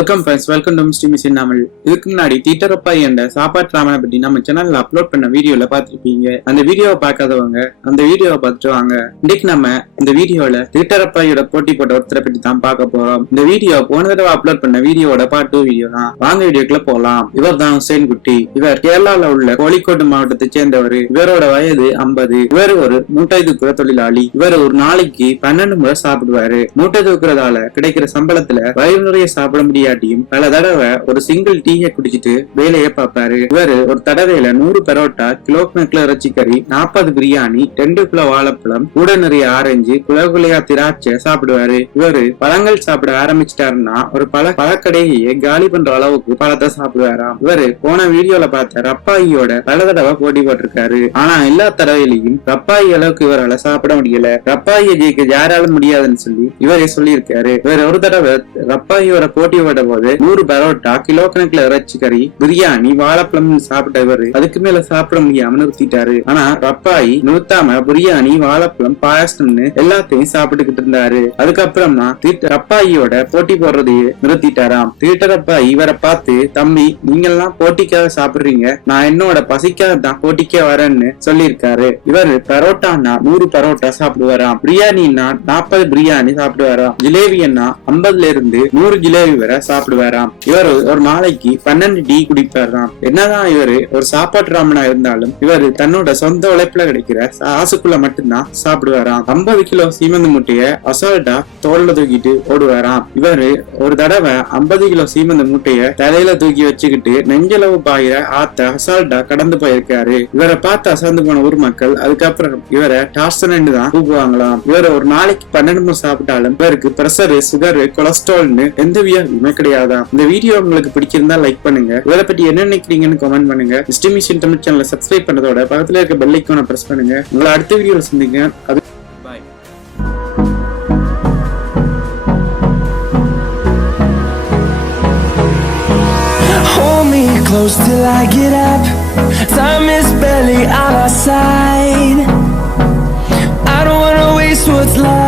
Welcome friends, welcome to mister machine Tamil. இதுக்கு முன்னாடி தீட்ட ரப்பாய் என்ற சாப்பாட்டு ராமனை பற்றி நம்ம சேனல்ல அப்லோட் பண்ண வீடியோல பாத்திருப்பீங்க. அந்த வீடியோவை பார்க்காதவங்க அந்த வீடியோவை பார்த்துட்டு வாங்க. இன்னைக்கு நம்ம இந்த வீடியோல தீட்ட ரப்பாயோட போட்டி போட்ட ஒருத்தரை பற்றி தான் பார்க்க போறோம். இந்த வீடியோ போன தடவை அப்லோட் பண்ண வீடியோட பார்ட் 2 வீடியோ தான். வாங்க வீடியோக்குள்ள போலாம். இவர் தான் ஹுசைன் குட்டி. இவர் கேரளால உள்ள கோழிக்கோடு மாவட்டத்தை சேர்ந்தவர். இவரோட வயது 50. இவர் ஒரு மூட்டை தூக்குற தொழிலாளி. இவர் ஒரு நாளைக்கு 12 முறை சாப்பிடுவாரு. மூட்டை தூக்குறதால கிடைக்கிற சம்பளத்துல வயிறு நிறைய சாப்பிட முடியாது. பல தடவை ஒரு சிங்கிள் டீயை குடிச்சிட்டு வேலையை பார்ப்பாரு. இவரு ஒரு தடவையில 100 பரோட்டா, கிலோ கணக்குல இறைச்சி கறி, 40 பிரியாணி, 2 கிலோ வாழைப்பழம், கூட நிறைய ஆரஞ்சு, குலையா திராட்சை சாப்பிடுவாரு. இவரு பழங்கள் சாப்பிட ஆரம்பிச்சிட்டாருன்னா ஒரு பழக்கடையே காலி பண்ற அளவுக்கு பழத்தை சாப்பிடுவாராம். இவரு போன வீடியோல பார்த்த ரப்பாயியோட பல தடவை போட்டி போட்டிருக்காரு. ஆனா எல்லா தடவையிலையும் ரப்பாயி அளவுக்கு இவரால சாப்பிட முடியல. ரப்பாயை ஜெயிக்க யாராலும் முடியாதுன்னு சொல்லி இவரே சொல்லியிருக்காரு. இவர் ஒரு தடவை ரப்பாயியோட போட்டி போது 100 பரோட்டா, கிலோ கணக்குல இறைச்சி கறி, பிரியாணி, வாழைப்பழம் சாப்பிட்ட இவரு அதுக்கு மேல சாப்பிட முடியாம நிறுத்திட்டாரு. ஆனா ரப்பாயி நிறுத்தாம பிரியாணி, வாழைப்பழம், பாயாசம்னு எல்லாத்தையும் சாப்பிட்டுக்கிட்டு இருந்தாரு. அதுக்கப்புறம் தான் ரப்பாயியோட போட்டி போடுறதையே நிறுத்திட்டாராம். தீட்ட ரப்பாயி இவரை பார்த்து, தம்பி நீங்க எல்லாம் போட்டிக்காக சாப்பிடுறீங்க, நான் என்னோட பசிக்காக தான் போட்டிக்கே வரேன்னு சொல்லியிருக்காரு. இவர் பரோட்டான்னா 100 பரோட்டா சாப்பிடுவாராம். பிரியாணின்னா 40 பிரியாணி சாப்பிடுவாராம். ஜிலேபின்னா 50ல இருந்து 100 ஜிலேபி வரை சாப்பிடுவாராம். இவர் ஒரு நாளைக்கு 12 டீ குடிப்பாராம். என்னதான் இவரு ஒரு சாப்பாட்டு ராமனா இருந்தாலும் இவரு தன்னோட சொந்த உழைப்புல கிடைக்கிற காசுக்குள்ள மட்டும்தான் சாப்பிடுவாராம். 50 கிலோ சீமந்த மூட்டைய அசால்ட்டா தோல்ல தூக்கிட்டு ஓடுவாராம். இவரு ஒரு தடவை 50 கிலோ சீமந்த மூட்டைய தலையில தூக்கி வச்சுக்கிட்டு நெஞ்சளவு பாயிர ஆத்த அசால்ட்டா கடந்து போயிருக்காரு. இவரை பார்த்து அசந்து போன ஊர் மக்கள் அதுக்கப்புறம் இவரை டார்சன் தான் கூப்பிடுவாங்களாம். இவர் ஒரு நாளைக்கு 12 முறை சாப்பிட்டாலும் இவருக்கு பிரஷர், சுகர், கொலஸ்ட்ரால்னு எந்த வியாதியுமே கிடையாதா. இந்த வீடியோ உங்களுக்கு பிடிச்சிருந்தா லைக் பண்ணுங்க. இதை பத்தி என்ன நினைக்கிறீங்கன்னு கமெண்ட் பண்ணுங்க. மிஸ்டர் மிஷின் தமிழ் சேனலை சப்ஸ்கிரைப் பண்ணதோட பக்கத்துல இருக்க பெல் ஐகானை பிரஸ் பண்ணுங்க. உங்களை அடுத்த வீடியோல சந்திங்க. அது பாய். Hold me close till I get up. Time is barely on our side. I don't wanna waste what's left.